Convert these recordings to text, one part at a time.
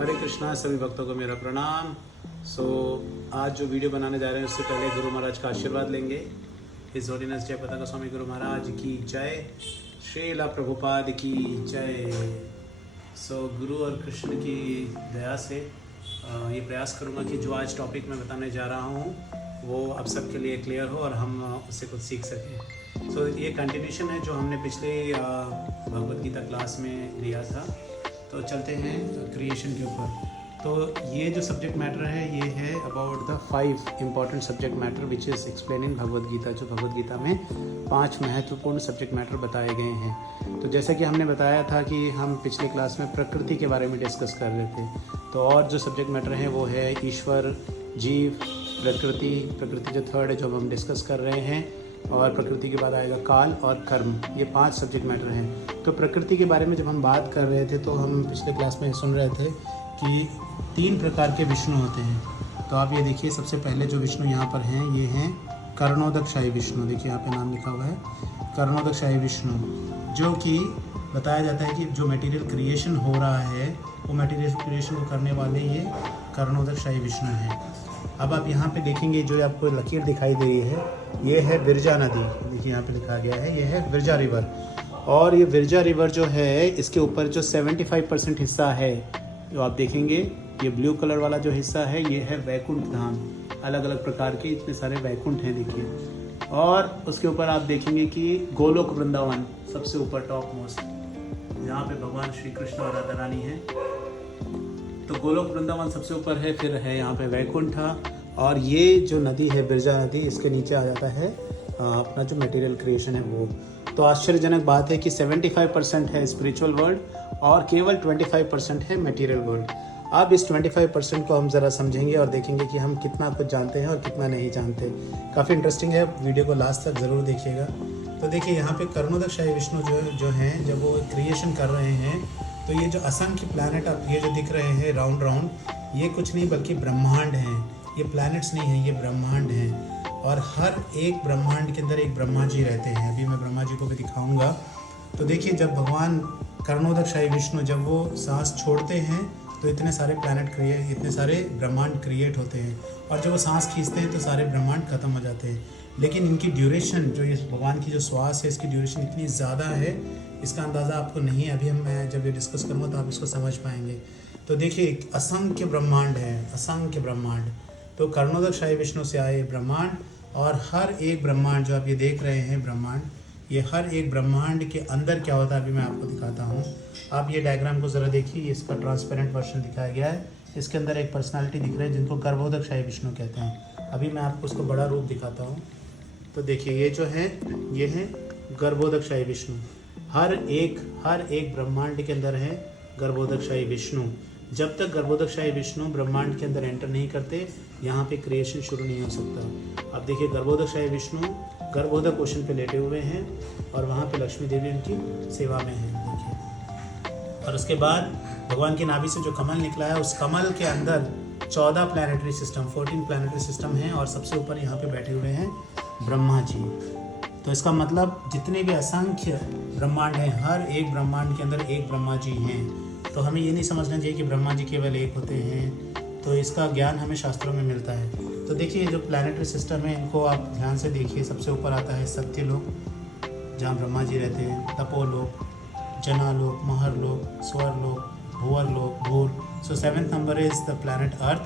हरे कृष्णा, सभी भक्तों को मेरा प्रणाम। आज जो वीडियो बनाने जा रहे हैं उससे पहले गुरु महाराज का आशीर्वाद लेंगे। हिज होलीनेस जय पताका स्वामी गुरु महाराज की जय, श्रीला प्रभुपाद की जय। गुरु और कृष्ण की दया से ये प्रयास करूँगा कि जो आज टॉपिक मैं बताने जा रहा हूँ वो आप सबके लिए क्लियर हो और हम उससे कुछ सीख सकें। ये कंटिन्यूशन है जो हमने पिछले भगवद गीता क्लास में लिया था। तो चलते हैं क्रिएशन के ऊपर। तो ये जो सब्जेक्ट मैटर है ये है about the 5 important subject matter which is explaining Bhagavad Gita. जो भगवद गीता में 5 महत्वपूर्ण सब्जेक्ट मैटर बताए गए हैं। तो जैसा कि हमने बताया था कि हम पिछले क्लास में प्रकृति के बारे में डिस्कस कर रहे थे। तो और जो सब्जेक्ट मैटर है वो है ईश्वर, जीव, प्रकृति जो थर्ड है जो हम डिस्कस कर रहे हैं, और प्रकृति के बाद आएगा काल और कर्म। ये 5 सब्जेक्ट मैटर हैं। तो प्रकृति के बारे में जब हम बात कर रहे थे तो हम पिछले क्लास में सुन रहे थे कि 3 प्रकार के विष्णु होते हैं। तो आप ये देखिए, सबसे पहले जो विष्णु यहाँ पर हैं ये हैं कर्णोदकशाही विष्णु। देखिए यहाँ पे नाम लिखा हुआ है कर्णोदकशाही विष्णु, जो कि बताया जाता है कि जो मटेरियल क्रिएशन हो रहा है वो मटेरियल क्रिएशन को करने वाले ये कर्णोदकशाही विष्णु हैं। अब आप यहाँ पे देखेंगे जो आपको लकीर दिखाई दे रही है ये है विरजा नदी। देखिए यहाँ पे लिखा गया है ये है विरजा रिवर। और ये विरजा रिवर जो है इसके ऊपर जो 75% हिस्सा है जो आप देखेंगे, ये ब्लू कलर वाला जो हिस्सा है ये है वैकुंठ धाम। अलग अलग प्रकार के इतने सारे वैकुंठ हैं देखिए। और उसके ऊपर आप देखेंगे कि गोलोक वृंदावन सबसे ऊपर टॉप मोस्ट, जहाँ पे भगवान श्री कृष्ण और राधा रानी है। तो गोलोक वृंदावन सबसे ऊपर है, फिर है यहाँ पे वैकुंठ। और ये जो नदी है विरजा नदी, इसके नीचे आ जाता है अपना जो मटेरियल क्रिएशन है वो। तो आश्चर्यजनक बात है कि 75% है स्पिरिचुअल वर्ल्ड और केवल 25% है मटेरियल वर्ल्ड। अब इस 25% को हम ज़रा समझेंगे और देखेंगे कि हम कितना कुछ जानते हैं और कितना नहीं जानते। काफ़ी इंटरेस्टिंग है, वीडियो को लास्ट तक ज़रूर देखिएगा। तो देखिए यहाँ पे कर्णोदकशाही विष्णु जो हैं जब वो क्रिएशन कर रहे हैं तो ये जो असंख्य प्लैनेट अब ये जो दिख रहे हैं राउंड राउंड, ये कुछ नहीं बल्कि ब्रह्मांड हैं। ये प्लैनेट्स नहीं हैं, ये ब्रह्मांड हैं। और हर एक ब्रह्मांड के अंदर एक ब्रह्मा जी रहते हैं। अभी मैं ब्रह्मा जी को भी दिखाऊंगा। तो देखिए जब भगवान कर्णोदकशाही विष्णु जब वो सांस छोड़ते हैं तो इतने सारे इतने सारे ब्रह्मांड क्रिएट होते हैं। और जब वो सांस खींचते हैं तो सारे ब्रह्मांड खत्म हो जाते हैं। लेकिन इनकी ड्यूरेशन, जो ये भगवान की जो श्वास है इसकी ड्यूरेशन इतनी ज़्यादा है, इसका अंदाज़ा आपको नहीं है। अभी मैं जब ये डिस्कस करूँगा तो आप इसको समझ पाएंगे। तो देखिए असंख्य ब्रह्मांड है, असंख्य ब्रह्मांड। तो कर्णोदकशाही विष्णु से आए ब्रह्मांड, और हर एक ब्रह्मांड जो आप ये देख रहे हैं ब्रह्मांड, ये हर एक ब्रह्मांड के अंदर क्या होता है अभी मैं आपको दिखाता हूँ। आप ये डायग्राम को ज़रा देखिए, इसका ट्रांसपेरेंट वर्जन दिखाया गया है। इसके अंदर एक पर्सनालिटी दिख रहा है जिनको गर्भोदकशाही विष्णु कहते हैं। अभी मैं आपको उसको बड़ा रूप दिखाता हूँ। तो देखिए ये जो है ये है गर्भोदकशाही विष्णु। हर एक ब्रह्मांड के अंदर है गर्भोदकशाही विष्णु। जब तक गर्भोदकशाही विष्णु ब्रह्मांड के अंदर एंटर नहीं करते यहाँ पे क्रिएशन शुरू नहीं हो सकता। अब देखिए गर्भोदकशाही विष्णु गर्भोदक ओशन पे लेटे हुए हैं और वहाँ पे लक्ष्मी देवी उनकी सेवा में है। देखिए, और उसके बाद भगवान की नाभि से जो कमल निकला है उस कमल के अंदर 14 प्लैनेटरी सिस्टम 14 प्लैनेटरी सिस्टम हैं। और सबसे ऊपर यहाँ पे बैठे हुए हैं ब्रह्मा जी। तो इसका मतलब जितने भी असंख्य ब्रह्मांड हैं हर एक ब्रह्मांड के अंदर एक ब्रह्मा जी हैं। तो हमें ये नहीं समझना चाहिए कि ब्रह्मा जी केवल एक होते हैं। तो इसका ज्ञान हमें शास्त्रों में मिलता है। तो देखिए जो प्लैनेटरी सिस्टम है इनको आप ध्यान से देखिए। सबसे ऊपर आता है सत्यलोक जहाँ ब्रह्मा जी रहते हैं, तपोलोक, जनालोक, महरलोक, स्वरलोक, भूवरलोक, भूर। सो 7th number is the planet earth.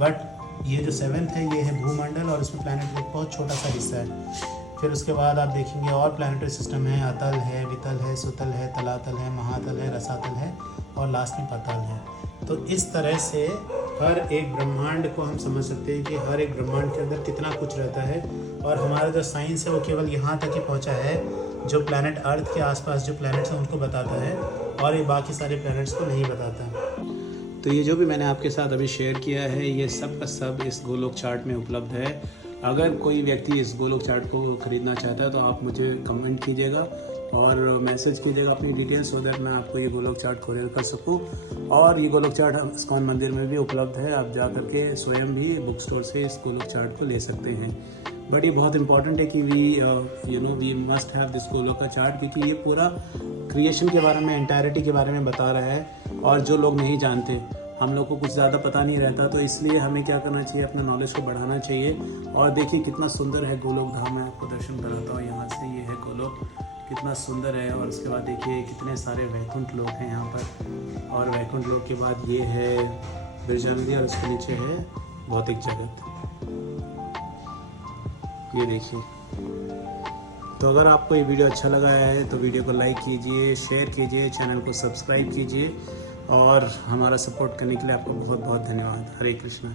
But ये जो 7th है ये है भूमंडल और इसमें प्लैनेट एक बहुत छोटा सा हिस्सा है। फिर उसके बाद आप देखेंगे और प्लैनेटरी सिस्टम है, अतल है, वितल है, सुतल है, तलातल है, महातल है, रसातल है और लास्ट में पाताल है। तो इस तरह से हर एक ब्रह्मांड को हम समझ सकते हैं कि हर एक ब्रह्मांड के अंदर कितना कुछ रहता है। और हमारा जो साइंस है वो केवल यहाँ तक ही पहुँचा है, जो प्लैनेट अर्थ के आसपास जो प्लैनेट्स हैं उनको बताता है और ये बाकी सारे प्लैनेट्स को नहीं बताता। तो ये जो भी मैंने आपके साथ अभी शेयर किया है ये सब का सब इस गोलोक चार्ट में उपलब्ध है। अगर कोई व्यक्ति इस गोलोक चार्ट को खरीदना चाहता है तो आप मुझे कमेंट कीजिएगा और मैसेज कीजिएगा अपनी डिटेल्स, सो दैट मैं आपको ये गोलोक चार्ट कोरियर कर सकूं। और ये गोलोक चार्ट इस्कॉन मंदिर में भी उपलब्ध है, आप जा करके स्वयं भी बुक स्टोर से इस गोलोक चार्ट को ले सकते हैं। बट ये बहुत इंपॉर्टेंट है कि we must have this Goloka chart, क्योंकि ये पूरा क्रिएशन के बारे में, एंटायरिटी के बारे में बता रहा है। और जो लोग नहीं जानते, हम लोग को कुछ ज़्यादा पता नहीं रहता, तो इसलिए हमें क्या करना चाहिए, अपने नॉलेज को बढ़ाना चाहिए। और देखिए कितना सुंदर है गोलोक धाम, मैं आपको दर्शन कराता हूँ यहाँ से। ये है गोलोक, कितना सुंदर है। और उसके बाद देखिए कितने सारे वैकुंठ लोक हैं यहाँ पर, और वैकुंठ लोक के बाद ये है बिरजा नदी, और उसके नीचे है भौतिक जगत। ये देखिए। तो अगर आपको ये वीडियो अच्छा लगा है तो वीडियो को लाइक कीजिए, शेयर कीजिए, चैनल को सब्सक्राइब कीजिए, और हमारा सपोर्ट करने के लिए आपको बहुत बहुत धन्यवाद। हरे कृष्णा।